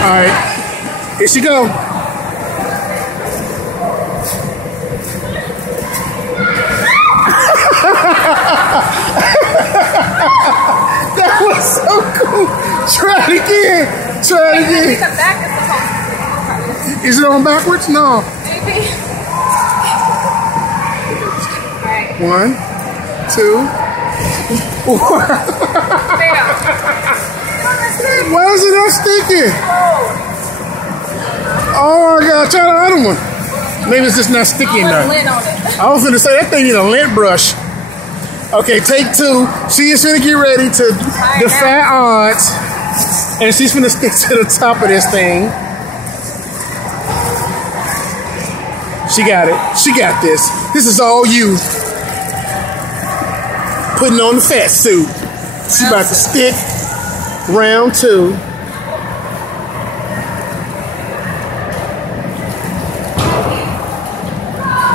Alright. Here she go. That was so cool. Try it again. Try it again. The back is supposed to be. Is it on backwards? No. Maybe. Right. 1, 2. Why is it not sticking? Oh my God, try the other one. Maybe it's just not sticky enough. I was going to say, that thing need a lint brush. Okay, take 2. She is going to get ready to defy odds. And she's going to stick to the top of this thing. She got it. She got this. This is all you. Putting on the fat suit. She's about to stick. Round 2.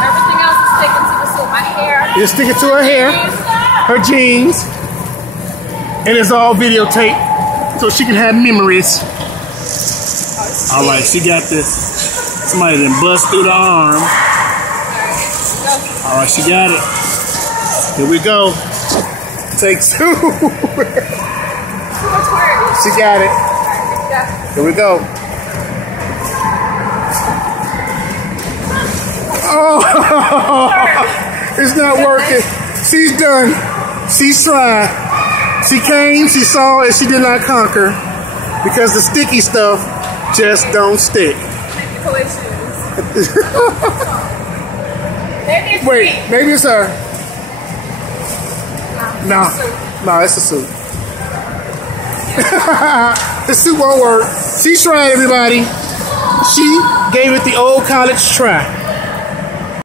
Everything else is sticking to the suit. My hair. It's sticking to her hair, her jeans, and it's all videotaped so she can have memories. All right, she got this. Somebody done bust through the arm. All right, she got it. Here we go. Take 2. She got it. Here we go. Oh, it's not working. She's done. She's tried. She came, she saw, and she did not conquer because the sticky stuff just don't stick. Wait, maybe it's her. No, it's a suit. The suit won't work. She tried, everybody. She gave it the old college try.